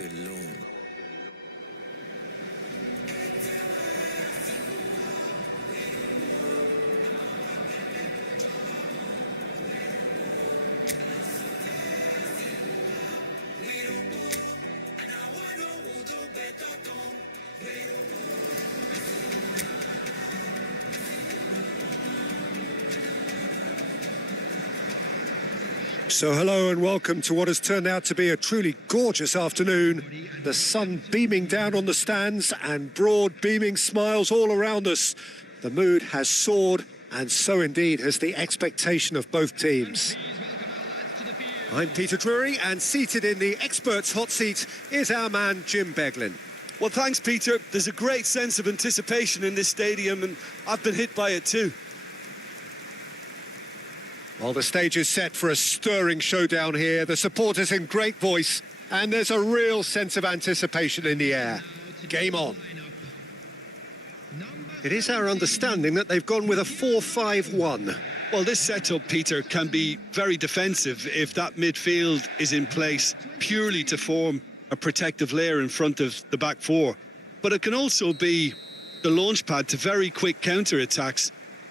alone. So hello and welcome to what has turned out to be a truly gorgeous afternoon. The sun beaming down on the stands and broad beaming smiles all around us. The mood has soared, and so indeed has the expectation of both teams. I'm Peter Drury, and seated in the experts' hot seat is our man Jim Beglin. Well, thanks, Peter. There's a great sense of anticipation in this stadium, and I've been hit by it too. Well, the stage is set for a stirring showdown here. The supporters in great voice, and there's a real sense of anticipation in the air. Game on. It is our understanding that they've gone with a 4-5-1. Well, this setup, Peter, can be very defensive if that midfield is in place purely to form a protective layer in front of the back four. But it can also be the launch pad to very quick counter-attacks.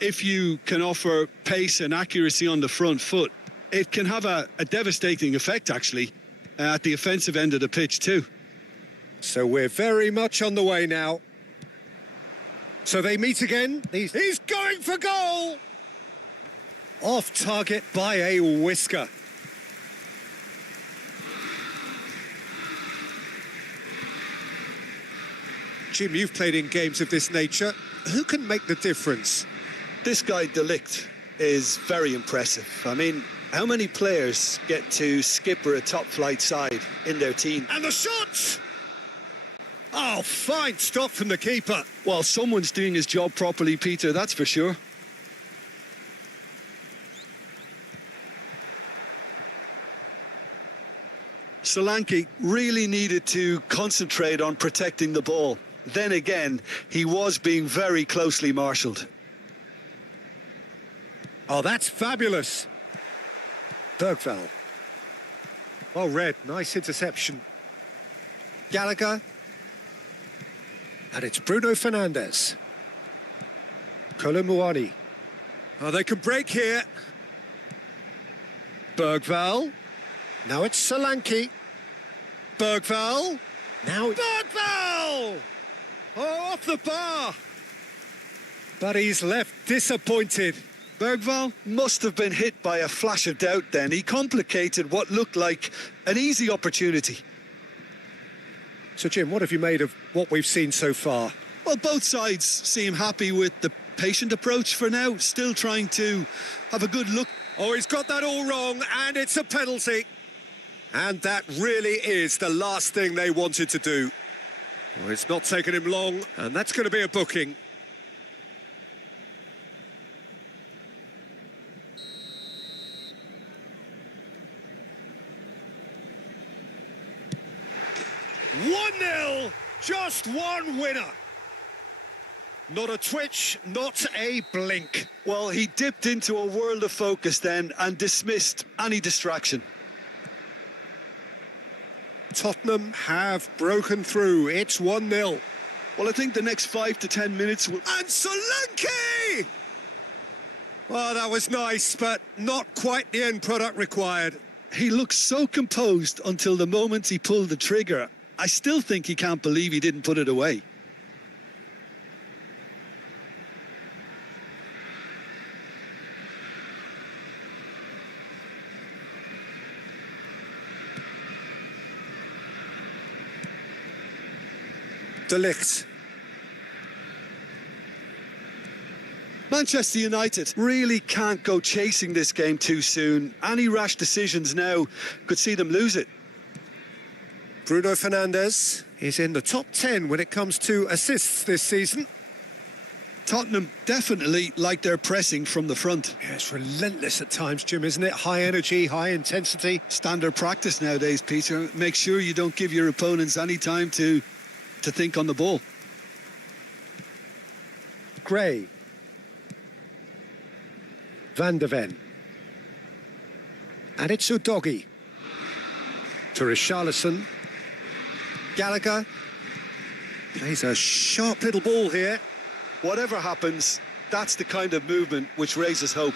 If you can offer pace and accuracy on the front foot, it can have a devastating effect, actually, at the offensive end of the pitch too. So we're very much on the way now. So they meet again. He's going for goal! Off target by a whisker. Jim, you've played in games of this nature. Who can make the difference? This guy, De Ligt, is very impressive. I mean, how many players get to skipper a top-flight side in their team? And the shot! Oh, fine stop from the keeper. Well, someone's doing his job properly, Peter, that's for sure. Solanke really needed to concentrate on protecting the ball. Then again, he was being very closely marshalled. Oh, that's fabulous. Bergvall. Well read, nice interception. Gallagher. And it's Bruno Fernandes. Kolomuani. Oh, they can break here. Bergvall. Now it's Solanke. Bergvall. Now Bergvall! Oh, off the bar. But he's left disappointed. Bergvall must have been hit by a flash of doubt then. He complicated what looked like an easy opportunity. So, Jim, what have you made of what we've seen so far? Well, both sides seem happy with the patient approach for now, still trying to have a good look. Oh, he's got that all wrong, and it's a penalty. And that really is the last thing they wanted to do. Well, it's not taken him long, and that's going to be a booking. Just one winner. Not a twitch, not a blink. Well, he dipped into a world of focus then and dismissed any distraction. Tottenham have broken through. It's 1-0. Well, I think the next 5 to 10 minutes will... And Solanke! Well, that was nice, but not quite the end product required. He looked so composed until the moment he pulled the trigger. I still think he can't believe he didn't put it away. De Ligt. Manchester United really can't go chasing this game too soon. Any rash decisions now could see them lose it. Bruno Fernandes is in the top 10 when it comes to assists this season. Tottenham definitely like their pressing from the front. Yeah, it's relentless at times, Jim, isn't it? High energy, high intensity. Standard practice nowadays, Peter. Make sure you don't give your opponents any time to think on the ball. Gray. Van de Ven. And it's Udogie. To Richarlison. Gallagher plays a sharp little ball here. Whatever happens, that's the kind of movement which raises hope.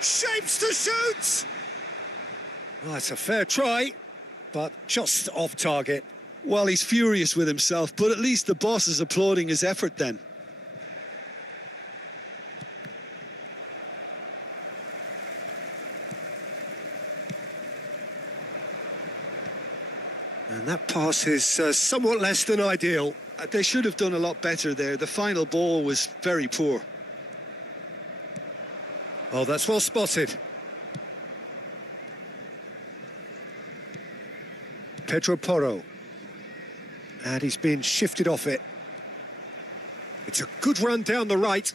Shapes to shoot! Well, it's a fair try, but just off target. Well, he's furious with himself, but at least the boss is applauding his effort then. And that pass is somewhat less than ideal. They should have done a lot better there. The final ball was very poor. Oh, that's well spotted. Pedro Porro. And he's been shifted off it. It's a good run down the right.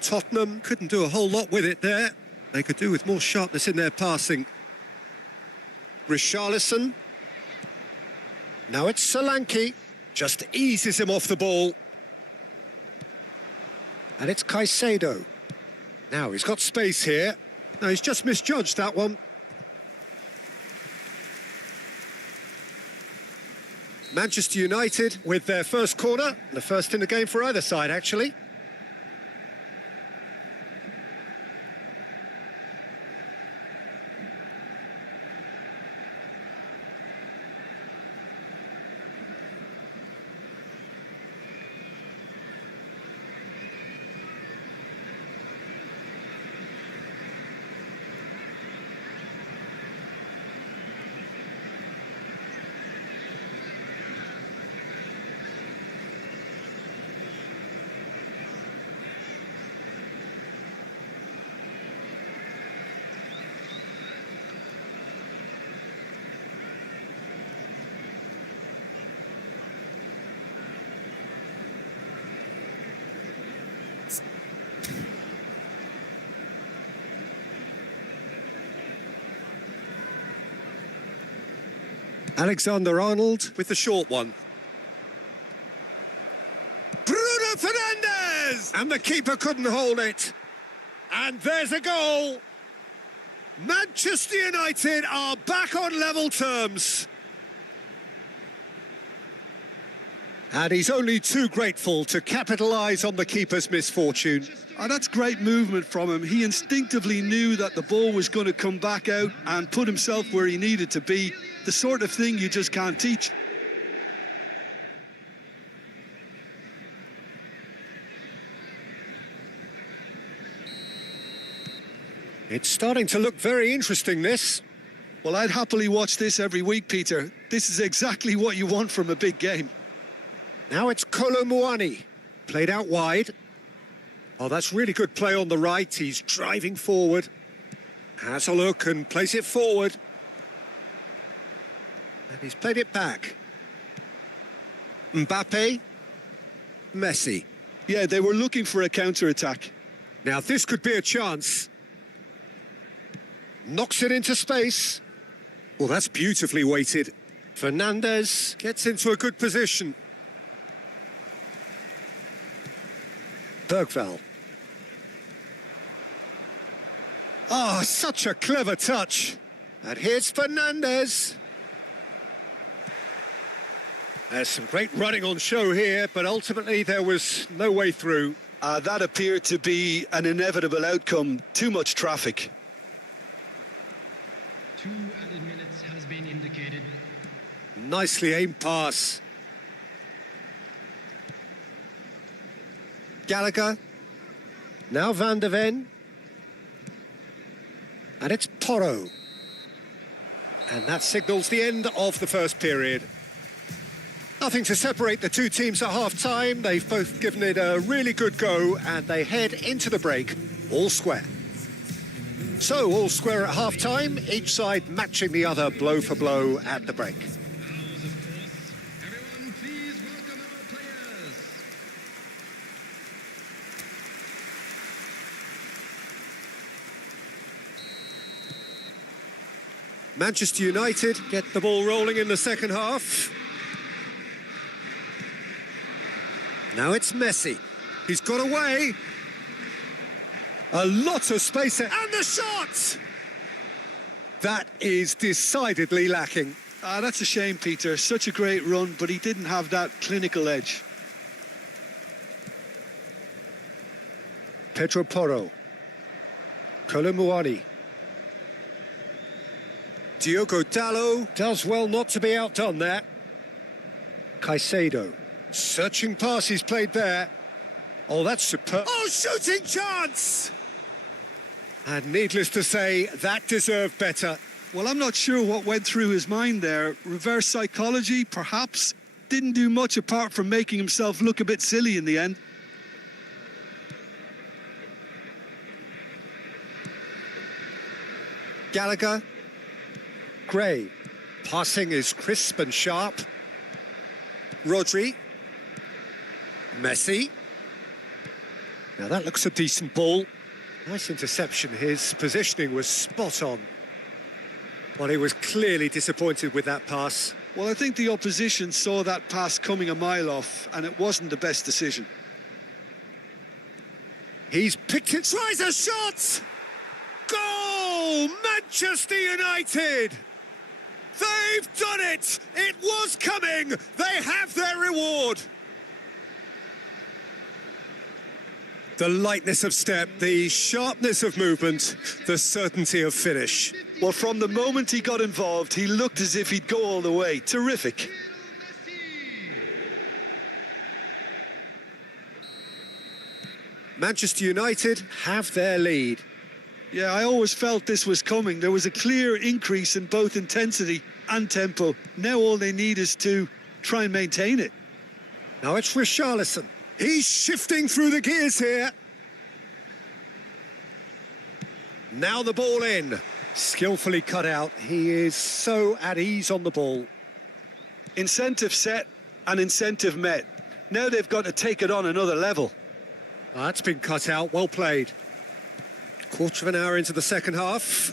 Tottenham couldn't do a whole lot with it there. They could do with more sharpness in their passing. Richarlison. Now it's Solanke. Just eases him off the ball. And it's Caicedo. Now he's got space here. No, he's just misjudged that one. Manchester United with their first corner. The first in the game for either side, actually. Alexander-Arnold with the short one. Bruno Fernandes! And the keeper couldn't hold it. And there's a goal. Manchester United are back on level terms. And he's only too grateful to capitalise on the keeper's misfortune. Oh, that's great movement from him. He instinctively knew that the ball was going to come back out and put himself where he needed to be. The sort of thing you just can't teach. It's starting to look very interesting, this. Well, I'd happily watch this every week, Peter. This is exactly what you want from a big game. Now it's Kolo Muani, played out wide. Oh, that's really good play on the right. He's driving forward. Has a look and plays it forward. And he's played it back. Mbappe. Messi. Yeah, they were looking for a counter-attack. Now this could be a chance. Knocks it into space. Well, that's beautifully weighted. Fernandes gets into a good position. Bergvall. Oh, such a clever touch. And here's Fernandes. There's some great running on show here, but ultimately there was no way through. That appeared to be an inevitable outcome. Too much traffic. 2 added minutes has been indicated. Nicely aimed pass. Gallagher. Now Van de Ven. And it's Porro. And that signals the end of the first period. Nothing to separate the two teams at half-time. They've both given it a really good go, and they head into the break all square. So, all square at half-time, each side matching the other blow for blow at the break. Everyone, please welcome our players. Manchester United get the ball rolling in the second half. Now it's Messi. He's got away. A lot of space there. And the shot! That is decidedly lacking. That's a shame, Peter. Such a great run, but he didn't have that clinical edge. Pedro Porro. Kolomuani. Diogo Dallo does well not to be outdone there. Caicedo. Searching passes played there. Oh, that's superb. Oh, shooting chance! And needless to say, that deserved better. Well, I'm not sure what went through his mind there. Reverse psychology, perhaps. Didn't do much apart from making himself look a bit silly in the end. Gallagher. Gray. Passing is crisp and sharp. Rodri. Messi. Now that looks a decent ball. Nice interception. His positioning was spot on. Well, he was clearly disappointed with that pass. Well, I think the opposition saw that pass coming a mile off, and it wasn't the best decision. He's picked it, tries a shot! Goal! Manchester United! They've done it! It was coming! They have their reward! The lightness of step, the sharpness of movement, the certainty of finish. Well, from the moment he got involved, he looked as if he'd go all the way. Terrific. Manchester United have their lead. Yeah, I always felt this was coming. There was a clear increase in both intensity and tempo. Now all they need is to try and maintain it. Now it's Richarlison. He's shifting through the gears here. Now the ball in. Skillfully cut out. He is so at ease on the ball. Incentive set and incentive met. Now they've got to take it on another level. That's been cut out. Well played. Quarter of an hour into the second half.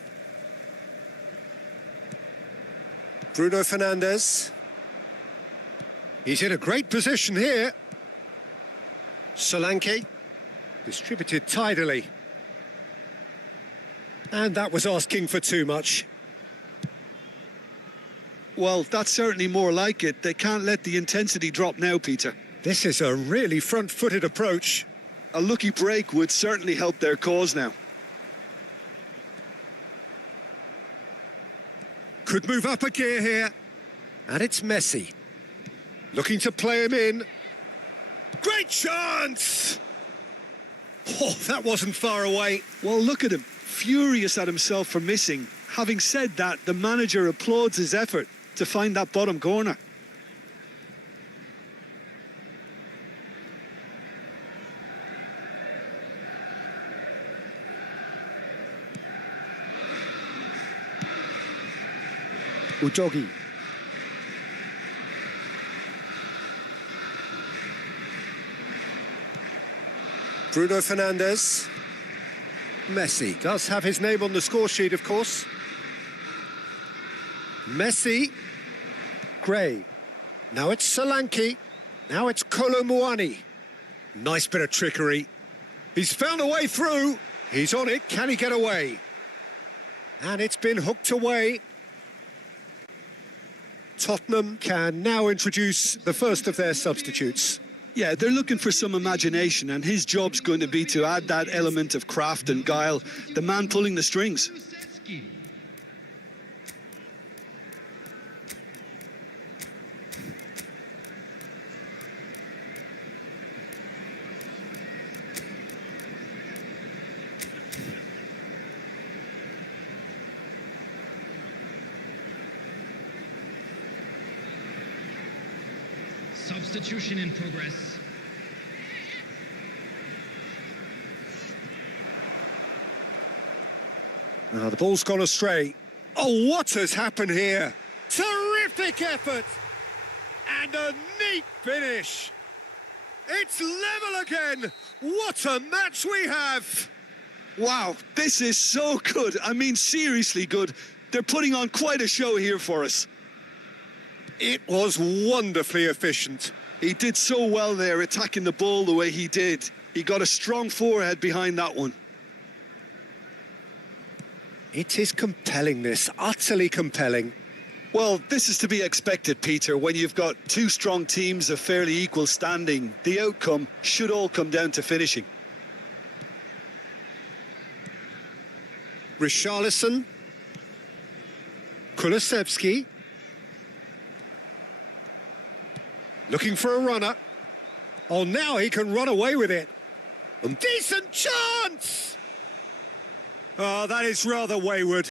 Bruno Fernandes. He's in a great position here. Solanke. Distributed tidily. And that was asking for too much. Well, that's certainly more like it. They can't let the intensity drop now, Peter. This is a really front-footed approach. A lucky break would certainly help their cause now. Could move up a gear here. And it's Messi. Looking to play him in. Great chance! Oh, that wasn't far away. Well, look at him. Furious at himself for missing. Having said that, the manager applauds his effort to find that bottom corner. Udogi. Bruno Fernandes. Messi does have his name on the score sheet, of course. Messi. Gray. Now it's Solanke. Now it's Kolomuani. Nice bit of trickery. He's found a way through. He's on it. Can he get away? And it's been hooked away. Tottenham can now introduce the first of their substitutes. Yeah, they're looking for some imagination, and his job's going to be to add that element of craft and guile, the man pulling the strings. Substitution in progress. Now the ball's gone astray. Oh, what has happened here? Terrific effort! And a neat finish. It's level again. What a match we have. Wow, this is so good. I mean, seriously good. They're putting on quite a show here for us. It was wonderfully efficient. He did so well there, attacking the ball the way he did. He got a strong forehead behind that one. It is compelling, this, utterly compelling. Well, this is to be expected, Peter. When you've got two strong teams of fairly equal standing, the outcome should all come down to finishing. Richarlison. Kulusevski. Looking for a runner. Oh, now he can run away with it. And decent chance! Oh, that is rather wayward.